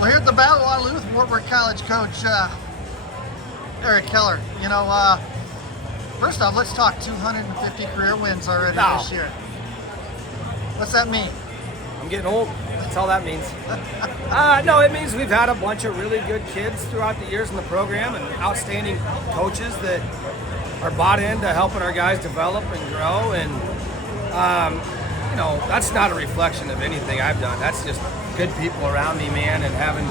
We're here at the Battle of Waterloo with Wartburg College coach Eric Keller. First off, let's talk 250 career wins already this year. What's that mean? I'm getting old. That's all that means. No, it means we've had a bunch of really good kids throughout the years in the program and outstanding coaches that are bought into helping our guys develop and grow. And, that's not a reflection of anything I've done. That's just good people around me, man, and having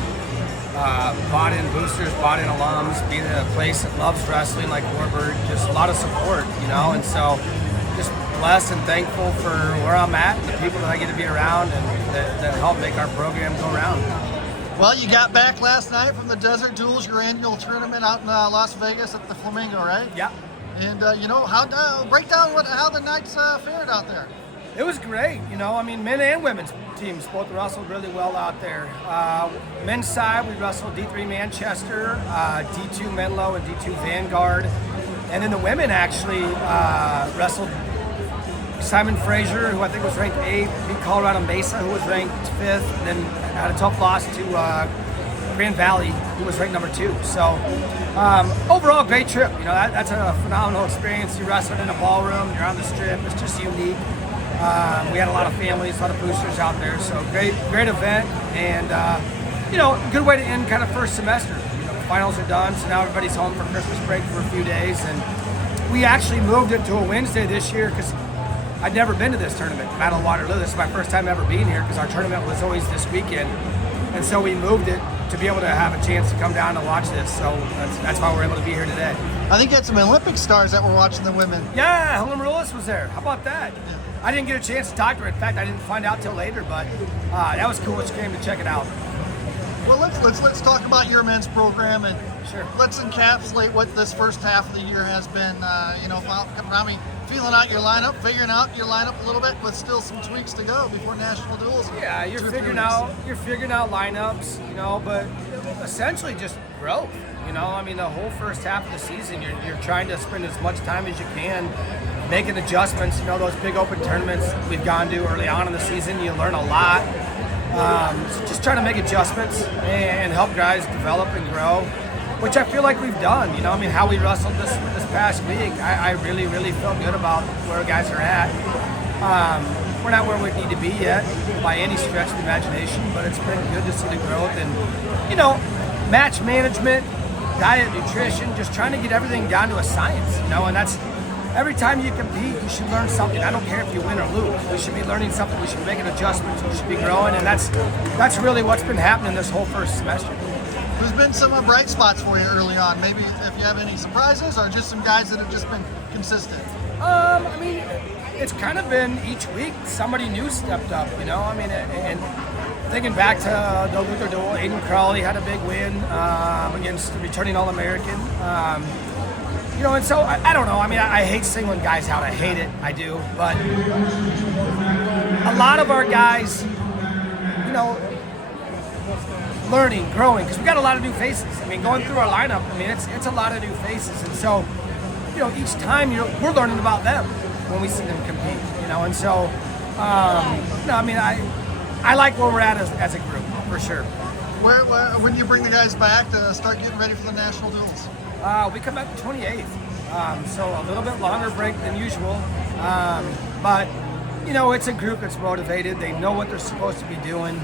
bought-in boosters, bought-in alums, being in a place that loves wrestling like Wartburg, just a lot of support, and so just blessed and thankful for where I'm at and the people that I get to be around and that help make our program go around. Well, you got back last night from the Desert Duels, your annual tournament out in Las Vegas at the Flamingo, right? Yeah. And, break down how the nights fared out there. It was great, men and women's teams both wrestled really well out there. Men's side, we wrestled D3 Manchester, D2 Menlo, and D2 Vanguard. And then the women actually wrestled Simon Fraser, who I think was ranked 8th, beat Colorado Mesa, who was ranked 5th, and then had a tough loss to Grand Valley, who was ranked number 2. So overall, great trip. That's a phenomenal experience. You wrestled in a ballroom, you're on the strip, it's just unique. We had a lot of families, a lot of boosters out there, so great event, and good way to end kind of first semester. The finals are done, so now everybody's home for Christmas break for a few days, and we actually moved it to a Wednesday this year because I'd never been to this tournament, Battle of Waterloo. This is my first time ever being here because our tournament was always this weekend, and so we moved it to be able to have a chance to come down and watch this. So that's why we're able to be here today. I think you had some Olympic stars that were watching the women. Yeah, Helen Rulis was there. How about that? Yeah. I didn't get a chance to talk to her. In fact, I didn't find out till later, but that was cool. She came to check it out. Well, let's talk about your men's program and sure. Let's encapsulate what this first half of the year has been. Feeling out your lineup, figuring out your lineup a little bit, with still some tweaks to go before national duels. Yeah, you're figuring out lineups, but essentially just growth. The whole first half of the season, you're trying to spend as much time as you can making adjustments. Those big open tournaments we've gone to early on in the season, you learn a lot. So just trying to make adjustments and help guys develop and grow, which I feel like we've done. How we wrestled this past week, I really, really feel good about where guys are at. We're not where we need to be yet by any stretch of the imagination, but it's been good to see the growth and, match management, diet, nutrition, just trying to get everything down to a science, and that's every time you compete, you should learn something. I don't care if you win or lose. We should be learning something. We should be making adjustments. We should be growing, and that's really what's been happening this whole first semester. There's been some bright spots for you early on. Maybe if you have any surprises or just some guys that have just been consistent. It's kind of been each week somebody new stepped up, and thinking back to the Luther Duel, Aiden Crowley had a big win against the returning All-American. And so I don't know. I hate singling guys out. I hate it. I do. But a lot of our guys, learning, growing, because we got a lot of new faces. Going through our lineup, it's a lot of new faces. And so, each time we're learning about them when we see them compete. And so, I like where we're at as a group for sure. When do you bring the guys back to start getting ready for the national duels? We come back the 28th, so a little bit longer break than usual. But it's a group that's motivated. They know what they're supposed to be doing.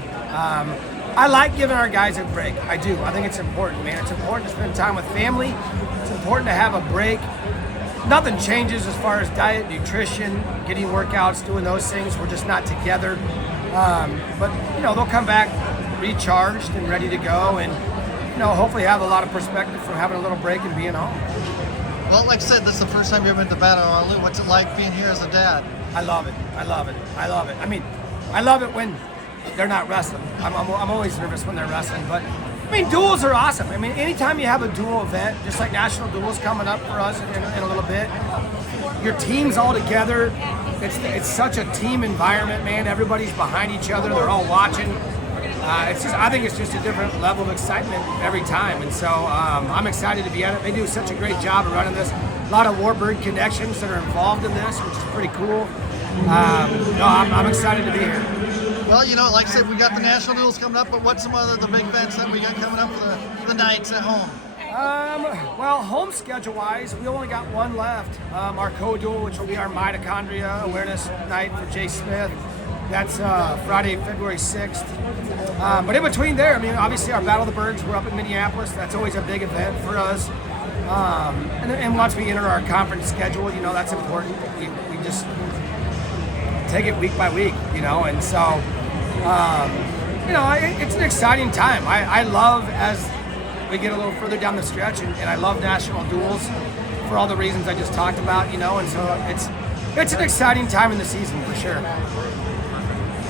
I like giving our guys a break. I do. I think it's important, man. It's important to spend time with family. It's important to have a break. Nothing changes as far as diet, nutrition, getting workouts, doing those things. We're just not together. But they'll come back recharged and ready to go, and hopefully have a lot of perspective from having a little break and being home. Well, like I said, this is the first time you've been to Battle of Waterloo. What's it like being here as a dad? I love it. I love it when they're not wrestling. I'm always nervous when they're wrestling, but duels are awesome. Anytime you have a dual event, just like national duels coming up for us in a little bit, your team's all together. It's such a team environment, man. Everybody's behind each other. They're all watching. I think it's just a different level of excitement every time, and so I'm excited to be at it. They do such a great job of running this. A lot of Wartburg connections that are involved in this, which is pretty cool. I'm excited to be here. Well, you know, like I said, we got the national duels coming up, but what's some other the big events that we got coming up for the nights at home? Well, home schedule-wise, we only got one left. Our co-duel, which will be our mitochondria awareness night for Jay Smith. That's Friday, February 6th. But in between there, I mean, obviously our Battle of the Birds, we're up in Minneapolis. That's always a big event for us. And once we enter our conference schedule, you know, that's important. We just take it week by week, you know, and so, you know, it's an exciting time. I love, as we get a little further down the stretch, and I love national duels for all the reasons I just talked about, you know, and so it's an exciting time in the season for sure.